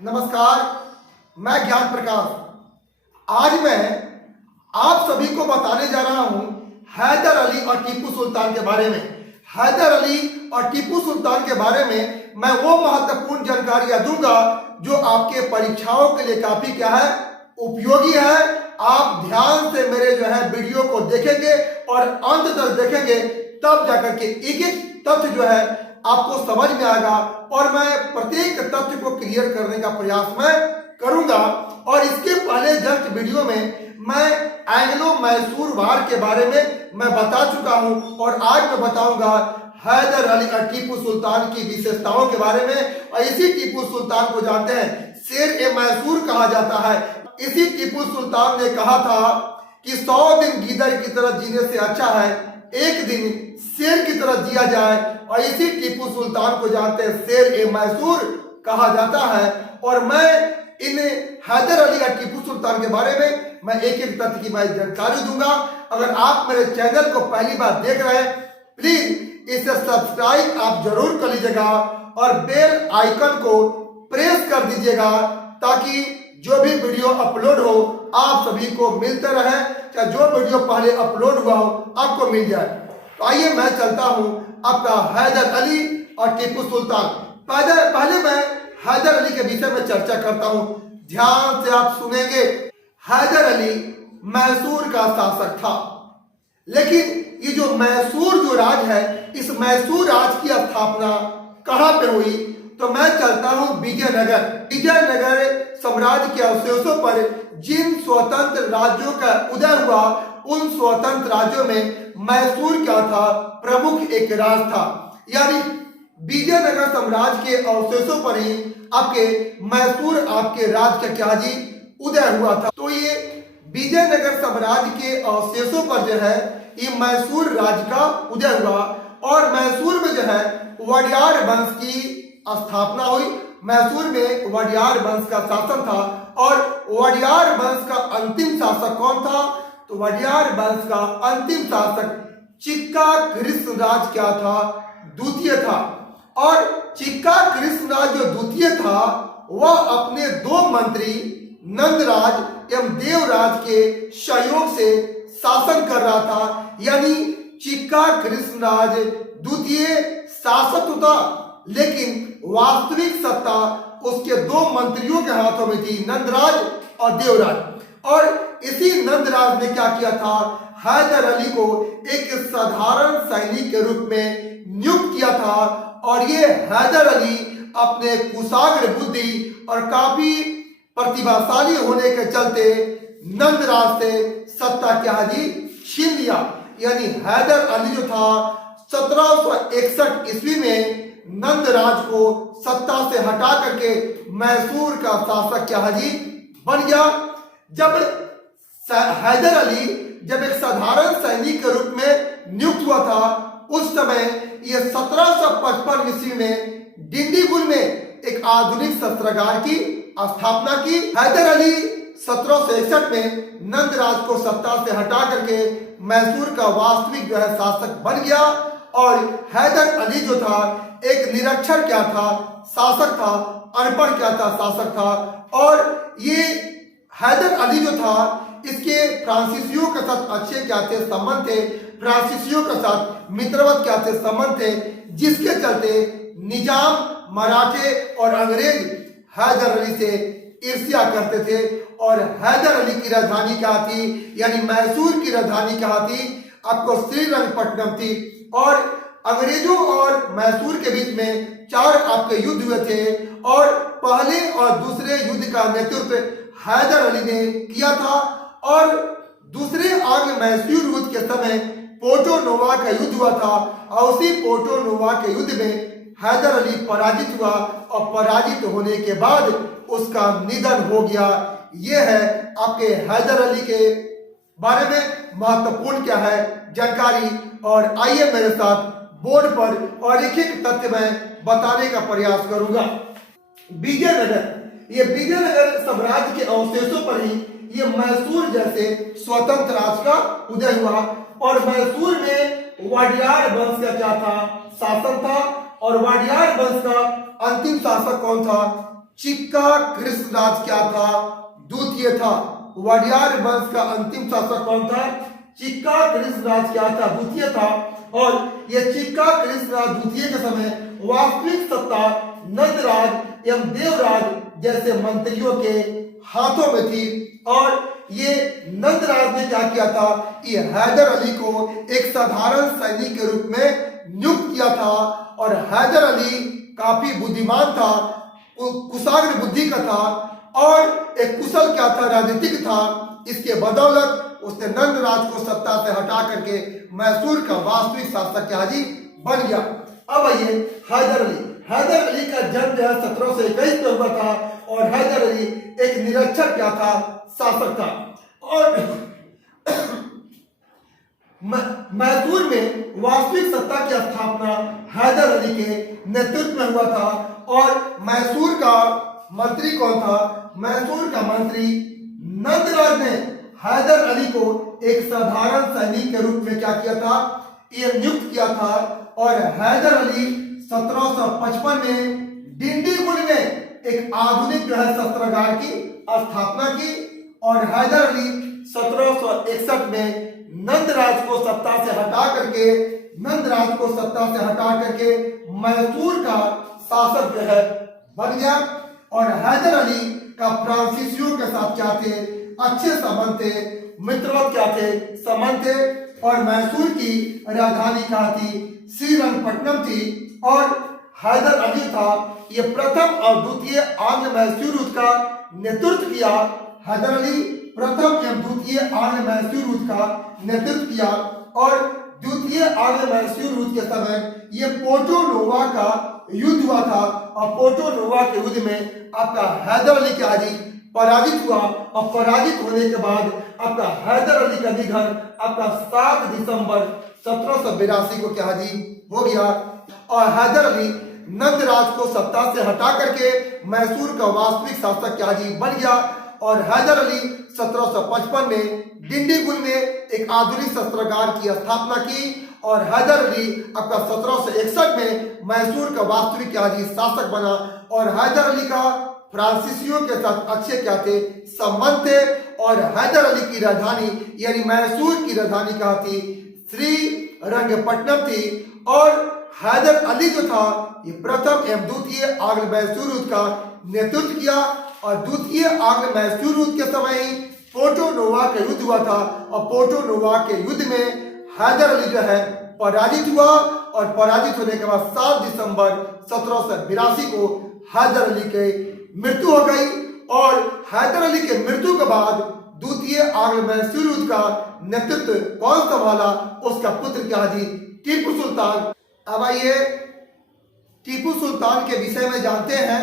नमस्कार, मैं ज्ञान प्रकाश। आज मैं आप सभी को बताने जा रहा हूं हैदर अली और टीपू सुल्तान के बारे में। हैदर अली और टीपू सुल्तान के बारे में मैं वो महत्वपूर्ण जानकारियां दूंगा जो आपके परीक्षाओं के लिए काफी क्या है, उपयोगी है। आप ध्यान से मेरे वीडियो को देखेंगे और अंत तक देखेंगे, तब जाकर के एक एक तथ्य आपको समझ में आएगा और मैं प्रत्येक तथ्य को क्लियर करने का प्रयास मैं करूंगा। और इसके पहले जस्ट वीडियो में मैं एंग्लो मैसूर वार के बारे में मैं बता चुका हूं और आज मैं बताऊंगा हैदर अली और टीपू सुल्तान की विशेषताओं के बारे में। और इसी टीपू सुल्तान को जानते हैं शेर ए मैसूर कहा जाता है। इसी टीपू सुल्तान ने कहा था कि 100 दिन गीदड़ की तरह जीने से अच्छा है एक दिन शेर की तरह जिया जाए। और इसी टीपू सुल्तान को जानते हैं शेर ए मैसूर कहा जाता है। और मैं इन हैदर अली और टीपू सुल्तान के बारे में मैं एक एक तथ्य की मैं जानकारी दूंगा। अगर आप मेरे चैनल को पहली बार देख रहे हैं, प्लीज इसे सब्सक्राइब आप जरूर कर लीजिएगा और बेल आइकन को प्रेस कर दीजिएगा ताकि जो भी वीडियो अपलोड हो आप सभी को मिलते रहे, चाहे जो वीडियो पहले अपलोड हुआ हो आपको मिल जाए। तो आइए मैं चलता हूं आपका हैदर अली और टीपू सुल्तान। पहले मैं हैदर अली के विषय में चर्चा करता हूं, ध्यान से आप सुनेंगे। हैदर अली मैसूर का शासक था, लेकिन ये जो मैसूर जो राज है, इस मैसूर राज की स्थापना कहां पे हुई? तो मैं चलता हूं विजयनगर। विजयनगर साम्राज्य के अवशेषों पर जिन स्वतंत्र राज्यों का उदय हुआ, उन स्वतंत्र राज्यों में मैसूर क्या था? प्रमुख एक राज था। यानी विजयनगर साम्राज्य के अवशेषों पर ही आपके मैसूर आपके राज का क्या जी उदय हुआ था। तो ये विजयनगर साम्राज्य के अवशेषों पर ये मैसूर राज्य का उदय हुआ। और मैसूर में वडियार वंश की स्थापना हुई। मैसूर में वडियार वंश का शासन था। और वडियार वंश का अंतिम शासक कौन था? तो वडियार वंश का अंतिम शासक चिक्का कृष्णराज क्या था? द्वितीय था। और चिक्का कृष्णराज जो द्वितीय था, वह अपने दो मंत्री नंदराज एवं देवराज के सहयोग से शासन कर रहा था। यानी चिक्का कृष्णराज द्वितीय शासक तो था, लेकिन वास्तविक सत्ता उसके दो मंत्रियों के हाथों में थी, नंदराज और देवराज। और इसी नंदराज ने क्या किया था? हैदर अली को एक साधारण सैनिक के रूप में नियुक्त किया था। और ये हैदर अली अपने कुशाग्र बुद्धि और काफी प्रतिभाशाली होने के चलते नंदराज से सत्ता क्या जी छीन लिया। यानी हैदर अली जो था 1761 ईस्वी में नंदराज को सत्ता से हटा करके मैसूर का शासक क्या जी बन गया। जब हैदर अली जब एक साधारण सैनिक के रूप में नियुक्त हुआ था, उस समय ये 1755 ईस्वी में डिंडीगुल में एक आधुनिक शस्त्रागार की स्थापना की। हैदर अली 1761 में नंदराज को सत्ता से हटा करके मैसूर का वास्तविक शासक बन गया। और हैदर अली जो था एक निरक्षर क्या था? शासक था। अनपढ़ क्या था? शासक था। और ये हैदर अली जो था, इसके फ्रांसीसियों के साथ अच्छे क्या थे संबंध थे, फ्रांसीसियों के साथ मित्रवत क्या थे संबंध थे, जिसके चलते निजाम मराठे और अंग्रेज हैदर अली से ईर्ष्या करते थे। और हैदर अली की राजधानी क्या थी? यानी मैसूर की राजधानी क्या थी? आपको श्रीरंगपट्टनम थी। और अंग्रेजों और मैसूर के बीच में 4 आपके युद्ध हुए थे। और पहले और दूसरे युद्ध का नेतृत्व हैदर अली ने किया था। और दूसरे आंग मैसूर युद्ध के समय पोर्टो नोवा का युद्ध हुआ था। और उसी पोर्टो नोवा के युद्ध में हैदर अली पराजित हुआ और पराजित होने के बाद उसका निधन हो गया। यह है आपके हैदर अली के बारे में महत्वपूर्ण क्या है जानकारी। और आइए मेरे साथ बोर्ड पर और एक एक तथ्य मैं बताने का प्रयास करूंगा। विजयनगर, ये विजयनगर साम्राज्य के अवशेषों पर ही ये मैसूर जैसे स्वतंत्र राज्य का उदय हुआ। और मैसूर में वडियार वंश का क्या था? शासन था। और वडियार वंश का अंतिम शासक कौन था? चिक्का कृष्णराज क्या था? द्वितीय था। वडियार वंश का अंतिम शासक कौन था? चिक्का कृष्णराज क्या था? द्वितीय था। और यह चिक्का कृष्णराज द्वितीय के समय वास्तविक सत्ता नंदराज एवं देवराज जैसे मंत्रियों के हाथों में थी। और ये नंदराज ने क्या किया था? ये हैदर अली को एक साधारण सैनिक के रूप में नियुक्त किया था। और हैदर अली काफी बुद्धिमान था, कुशाग्र बुद्धि का था और एक कुशल क्या था? राजनीतिक था। इसके बदौलत उसने नंदराज को सत्ता से हटा करके मैसूर का वास्तविक शासक क्या जी बन गया। अब आइए हैदर अली। हैदर अली का जन्म जो है 1721 में हुआ था और हैदर अली एक निरक्षर क्या था? शासक था। और मैसूर में वास्तविक सत्ता की स्थापना हैदर अली के नेतृत्व में हुआ था। और मैसूर का मंत्री कौन था? मैसूर का मंत्री नंदराज ने हैदर अली को एक साधारण सैनिक के रूप में क्या किया था? ये नियुक्त किया था। और हैदर अली 1755 में डिंडीगुल में एक आधुनिक जो है शस्त्रागार की स्थापना की। और हैदर अली 1761 में नंदराज को सत्ता से हटा करके मैसूर का शासक जो है बन गया। और हैदर अली का फ्रांसीसियों के साथ क्या थे? अच्छे संबंध थे, मित्रवत क्या थे? संबंध थे। और मैसूर की राजधानी क्या थी? श्रीरंगपट्टनम थी। और हैदर अली था ये प्रथम और द्वितीय आंग्ल मैसूर युद्ध का नेतृत्व किया। हैदर अली प्रथम एवं द्वितीय आंग्ल मैसूर युद्ध का नेतृत्व किया। और द्वितीय आंग्ल मैसूर युद्ध के समय ये पोर्टो नोवा का युद्ध हुआ था। और पोर्टो नोवा के युद्ध में आपका हैदर अली क्या जी पराजित हुआ। और पराजित होने के बाद आपका हैदर अली का निधन आपका 7 दिसंबर 1782 को क्या जी हो गया। और हैदर अली नंदराज को सत्ता से हटा करके मैसूर का वास्तविक शासक क्या जी बन गया। और हैदर अली 1755 में डिंडीगुल में एक आधुनिक शस्त्रागार की स्थापना की। और हैदर अली आपका 1761 में मैसूर का वास्तविक क्या जी शासक बना। और हैदर अली का फ्रांसीसियों के साथ अच्छे क्या थे? संबंध थे। और हैदर अली की राजधानी यानी मैसूर की राजधानी क्या थी? श्रीरंगपट्टनम थी। और हैदर अली जो था ये प्रथम एवं द्वितीय आंग्ल मैसूर युद्ध का नेतृत्व किया। और द्वितीय आंग्ल मैसूर युद्ध के समय ही पोर्टो नोवा का युद्ध हुआ था। और पोर्टो नोवा के युद्ध में हैदर अली जो है पराजित हुआ। और पराजित होने के बाद 7 दिसंबर 1782 को हैदर अली के मृत्यु हो गई। और हैदर अली के मृत्यु के बाद द्वितीय आंग्ल मैसूर युद्ध का नेतृत्व कौन संभाला? उसका पुत्र क्या जी? टीपू सुल्तान। अब आइए टीपू सुल्तान के विषय में जानते हैं।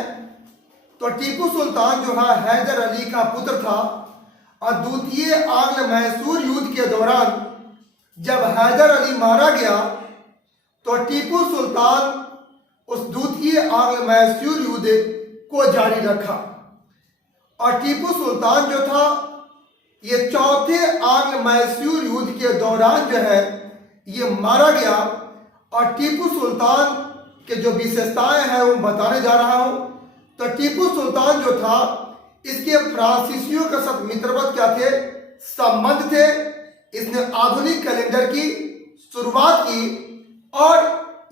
तो टीपू सुल्तान जो है हैदर अली का पुत्र था। और द्वितीय आंग्ल मैसूर युद्ध के दौरान जब हैदर अली मारा गया तो टीपू सुल्तान उस द्वितीय आंग्ल मैसूर युद्ध को जारी रखा। और टीपू सुल्तान जो था ये चौथे आंग्ल मैसूर युद्ध के दौरान जो है ये मारा गया। और टीपू सुल्तान के जो विशेषताएं हैं वो बताने जा रहा हूं। तो टीपू सुल्तान जो था इसके फ्रांसीसियों के साथ मित्रवत क्या थे? संबंध थे। इसने आधुनिक कैलेंडर की शुरुआत की। और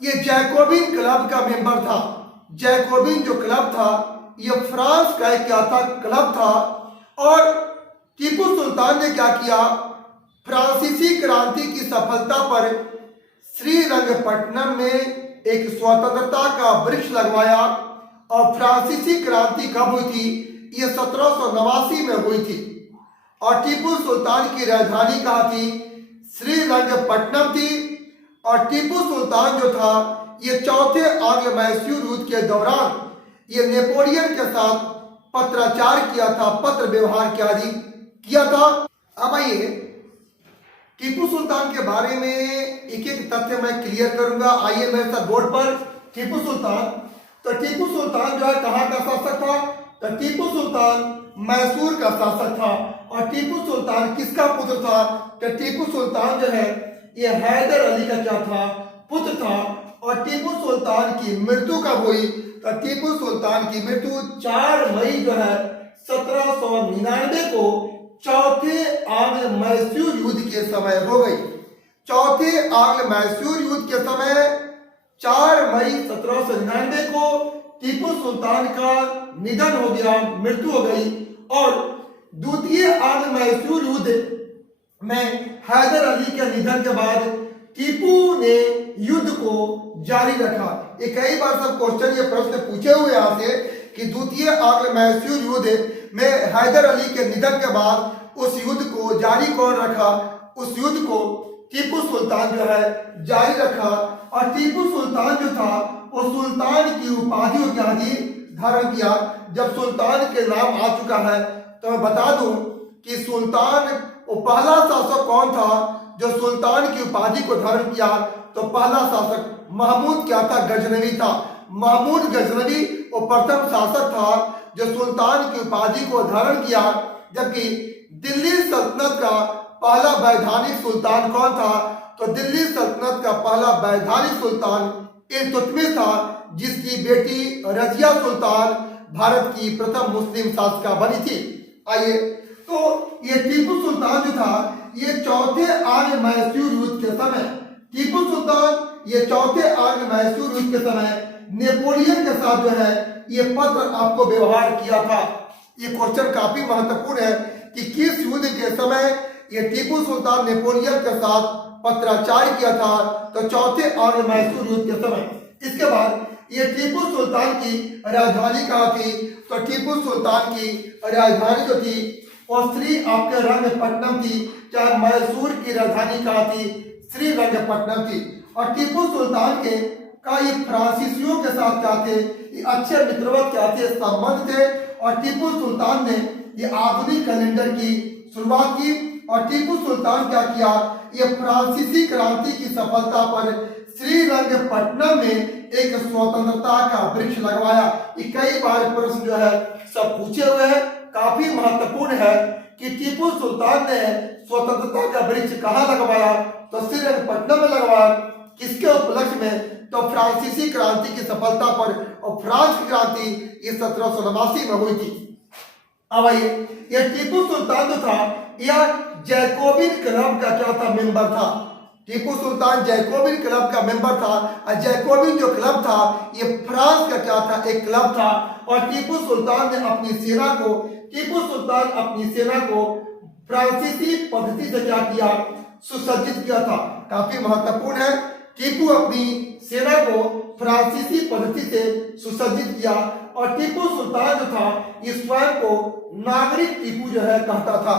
ये जैकोबिन क्लब का मेंबर था। जैकोबिन जो क्लब था ये फ्रांस का एक क्या था? क्लब था। और टीपू सुल्तान ने क्या किया? फ्रांसीसी क्रांति की सफलता पर श्रीरंगपट्टनम में एक स्वतंत्रता का वृक्ष लगवाया। और फ्रांसीसी क्रांति कब हुई थी? ये 1789 में हुई थी। और टीपू सुल्तान की राजधानी कहाँ थी? श्रीरंगपट्टनम थी। और टीपू सुल्तान जो था ये चौथे आंग्ल मैसूर युद्ध के दौरान ये नेपोलियन के साथ पत्राचार किया था, पत्र व्यवहार किया था। अब आइए टीपू सुल्तान के बारे में एक एक तथ्य मैं क्लियर करूंगा। आइए मेरे साथ बोर्ड पर टीपू सुल्तान। तो टीपू सुल्तान जो है कहाँ का शासक था? तो टीपू सुल्तान मैसूर का शासक था। और टीपू सुल्तान किसका पुत्र था? तो टीपू सुल्तान जो है ये हैदर अली का क्या था? पुत्र था। और टीपू सुल्तान की मृत्यु कब हुई? तो टीपू सुल्तान की मृत्यु 4 मई जो है 1799 को चौथे आंग्ल मैसूर युद्ध के समय हो गई। चौथे आंग्ल मैसूर युद्ध के समय 4 मई 1799 को टीपू सुल्तान का निधन हो गया, मृत्यु हो गई। और द्वितीय आंग्ल मैसूर युद्ध में हैदर अली के निधन के बाद टीपू ने युद्ध को जारी रखा। ये कई बार सब क्वेश्चन, ये प्रश्न पूछे हुए यहाँ से कि द्वितीय आंग्ल मैसूर युद्ध में हैदर अली के निधन के बाद उस युद्ध को जारी कौन रखा? उस युद्ध को टीपू सुल्तान जो है जारी रखा। और टीपू सुल्तान जो था वो सुल्तान की उपाधियों क्या थी धारण किया। जब सुल्तान के नाम आ चुका है तो मैं बता दूं कि सुल्तान वो पहला शासक कौन था जो सुल्तान की उपाधि को धारण किया? तो पहला शासक महमूद क्या था? गजनवी था। महमूद गजनवी वो प्रथम शासक था जो सुल्तान की उपाधि को धारण किया। जबकि दिल्ली सल्तनत का पहला वैधानिक सुल्तान कौन था? तो दिल्ली सल्तनत का पहला वैधानिक सुल्तान इल्तुतमिश था, जिसकी बेटी रजिया सुल्तान भारत की प्रथम मुस्लिम शासिका बनी थी। आइए, तो ये टीपू सुल्तान जो था ये चौथे आंग्ल मैसूर युद्ध के समय, टीपू सुल्तान ये चौथे आंग्ल मैसूर युद्ध के समय नेपोलियन के साथ जो है ये पत्र आपको व्यवहार किया था। ये क्वेश्चन काफी महत्वपूर्ण है कि किस युद्ध के समय ये टीपू सुल्तान नेपोलियन के साथ पत्राचार किया था? तो चौथे आंग्ल मैसूर युद्ध के समय। इसके बाद ये टीपू सुल्तान की राजधानी कहाँ थी? तो टीपू सुल्तान की राजधानी जो थी और श्री आपके रंगपट्टनम थी। चाहे मैसूर की राजधानी कहाँ थी? श्री रंगपट्टनम थी। और टीपू सुल्तान के का ये फ्रांसीसियों के साथ क्या थे? ये अच्छे मित्रवत क्या थे? संबंध थे। और टीपू सुल्तान ने ये आधुनिक कैलेंडर की शुरुआत की। और टीपू सुल्तान क्या किया? ये फ्रांसीसी क्रांति की सफलता पर श्रीरंगपट्टनम में एक स्वतंत्रता का वृक्ष लगवाया। ये कई बार प्रश्न जो है सब पूछे हुए हैं, काफी महत्वपूर्ण है कि टीपू सुल्तान ने स्वतंत्रता का वृक्ष कहाँ लगवाया? तो श्रीरंगपट्टनम में लगवाया। किसके उपलक्ष्य में? तो फ्रांसीसी क्रांति की सफलता पर। और फ्रांस की क्रांति ये 1789 में हुई थी। अब आइए, यह टीपू सुल्तान जो था यह जैकोबिन क्लब का क्या था? मेंबर था। टीपू सुल्तान जैकोबिन क्लब का मेंबर था। और जैकोबिन जो क्लब था ये फ्रांस का क्या था? एक क्लब था। और टीपू सुल्तान ने अपनी सेना को फ्रांसीसी पद्धति से क्या किया? सुसज्जित किया था। काफी महत्वपूर्ण है। टीपू अपनी सेना को फ्रांसीसी पद्धति से सुसज्जित किया। और टीपू सुल्तान जो था ये स्वयं को नागरिक टीपू जो है कहता था,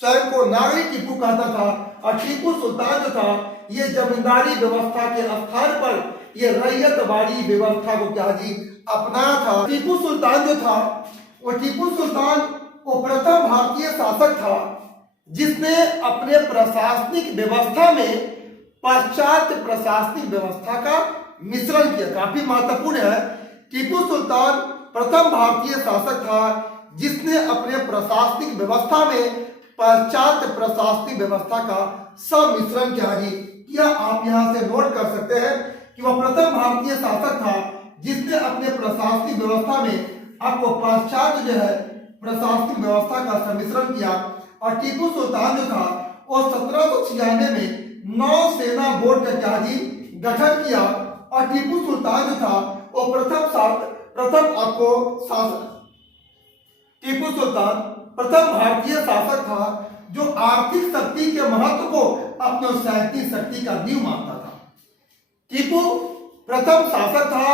स्वयं को नागरिक टीपू कहता था। और टीपू सुल्तान जो था ये जमींदारी व्यवस्था के स्थान पर ये रैयतवाड़ी व्यवस्था को क्या जी अपनाया था। टीपू सुल्तान जो था वो प्रथम भारतीय शासक था जिसने अपने प्रशासनिक व्यवस्था में पाश्चात्य प्रशासनिक व्यवस्था का मिश्रण किया। काफी महत्वपूर्ण है। टीपू सुल्तान प्रथम भारतीय शासक था जिसने अपने प्रशासनिक व्यवस्था में पाश्चात्य प्रशासनिक व्यवस्था का सम्मिश्रण किया। आप यहाँ से नोट कर सकते हैं कि वह प्रथम भारतीय शासक था जिसने अपने प्रशासनिक व्यवस्था में आपको पाश्चात्य जो है प्रशासनिक व्यवस्था का सम्मिश्रण किया। और टीपू सुल्तान जो था वो 1796 में नौसेना बोर्ड का क्या जी गठन किया। और टीपू सुल्तान जो था वो टीपू सुल्तान प्रथम भारतीय शासक था जो आर्थिक शक्ति के महत्व को अपने सैन्य शक्ति का नींव मानता था। टीपू प्रथम शासक था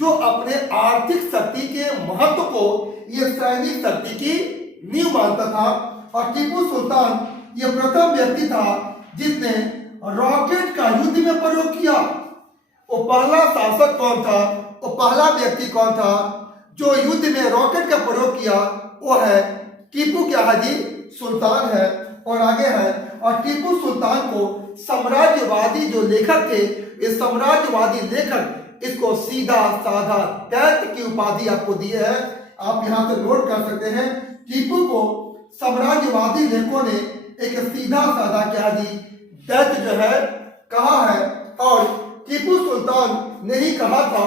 जो अपने आर्थिक शक्ति के महत्व को ये सैनिक शक्ति की नींव मानता था। और टीपू सुल्तान ये प्रथम व्यक्ति था जिसने रॉकेट का युद्ध में प्रयोग किया। वो पहला शासक कौन था? वो पहला व्यक्ति कौन था जो युद्ध में रॉकेट का प्रयोग किया? वो है टीपू क्या हाजी सुल्तान है। और आगे है, और टीपू सुल्तान को साम्राज्यवादी जो लेखक थे, इस साम्राज्यवादी लेखक इसको सीधा साधा दैत्य की उपाधि आपको दी है। आप यहाँ से नोट कर सकते हैं। टीपू को साम्राज्यवादी लेखकों ने एक सीधा साधा क्या दी दैत्य जो है कहा है। और टीपू सुल्तान ने ही कहा था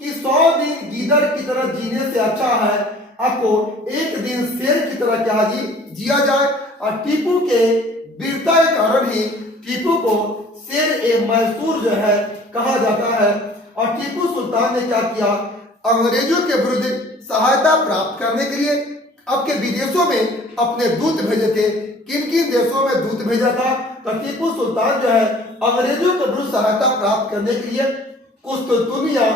कि 100 दिन गीदड़ की तरह जीने से अच्छा है आपको एक दिन शेर की तरह क्या जी जिया जाए। और टीपू के वीरता के कारण ही टीपू को शेर ए मैसूर जो है कहा जाता है। और टीपू सुल्तान ने क्या किया, अंग्रेजों के विरुद्ध सहायता प्राप्त करने के लिए आपके विदेशों में अपने दूत भेजे थे। किन किन देशों में दूत भेजा था, तो टीपू सुल्तान जो है अंग्रेजों के विरुद्ध सहायता प्राप्त करने के लिए कुस्तुनतुनिया,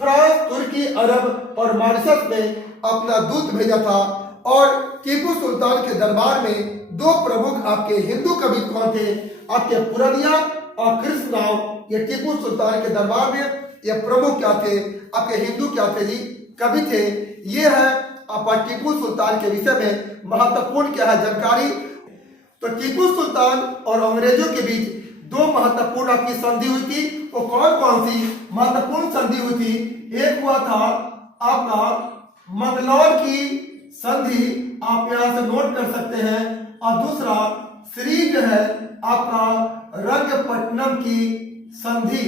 फ्रांस, तुर्की, अरब और मॉरिशस में अपना दूत भेजा था। और टीपू सुल्तान के दरबार में दो प्रमुख आपके हिंदू कवि कौन थे, आपके पुरनिया और कृष्णराव। ये टीपू सुल्तान के दरबार में ये प्रमुख क्या थे, आपके हिंदू क्या थे जी, कवि थे। ये है आप टीपू सुल्तान के विषय में महत्वपूर्ण क्या है जानकारी। तो टीपू सुल्तान और अंग्रेजों के बीच दो महत्वपूर्ण आपकी संधि हुई थी। वो कौन कौन सी महत्वपूर्ण संधि हुई थी, एक हुआ था आपका मंगलौर की संधि, आप यहां से नोट कर सकते हैं। और दूसरा श्री जो है आपका रंगपट्टनम की संधि।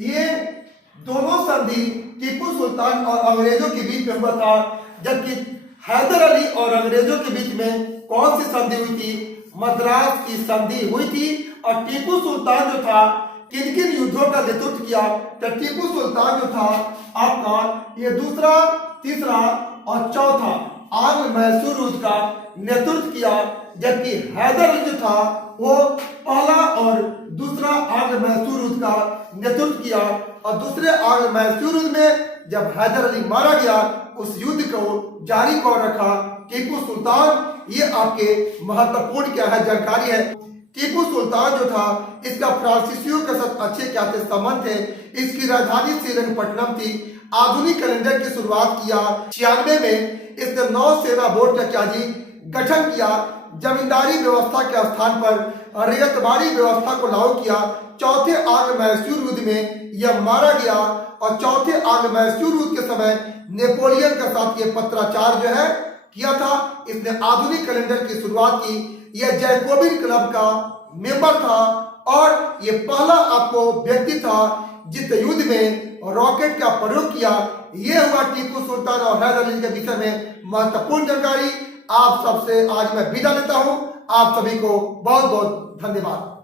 ये दोनों संधि टीपू सुल्तान और अंग्रेजों के बीच में हुआ था। जबकि हैदर अली और अंग्रेजों के बीच में कौन सी संधि हुई थी, मद्रास की संधि हुई थी। और टीपू सुल्तान जो था किन किन युद्धों का नेतृत्व किया, तो टीपू सुल्तान जो था आपका ये दूसरा, तीसरा और चौथा आंग्ल मैसूर युद्ध का नेतृत्व किया। जबकि हैदर अली जो था वो पहला और दूसरा आंग्ल मैसूर युद्ध का नेतृत्व किया। और दूसरे आंग्ल मैसूर युद्ध में जब हैदर अली मारा गया, उस युद्ध को जारी कौन रखा, टीपू सुल्तान। ये आपके महत्वपूर्ण क्या है जानकारी है। टीपू सुल्तान जो था इसका फ्रांसीसियों के साथ अच्छे क्या थे संबंध थे। इसकी राजधानी श्रीरंगपट्टनम थी। आधुनिक कैलेंडर की शुरुआत किया 96 में। इसने नौसेना बोर्ड का क्या जी गठन किया। जमींदारी व्यवस्था के स्थान पर रैयतवाड़ी व्यवस्था को लागू किया। चौथे आंग्ल मैसूर युद्ध में यह मारा गया। और चौथे आंग्ल मैसूर युद्ध के समय नेपोलियन के साथ ये पत्राचार जो है किया था। इसने आधुनिक कैलेंडर की शुरुआत की। यह जैकोबिन क्लब का मेंबर था और ये पहला आपको व्यक्ति था जिस युद्ध में रॉकेट का प्रयोग किया। यह हुआ टीपू सुल्तान और हैदर अली के विषय में महत्वपूर्ण जानकारी। आप सबसे आज मैं विदा लेता हूं। आप सभी को बहुत बहुत धन्यवाद।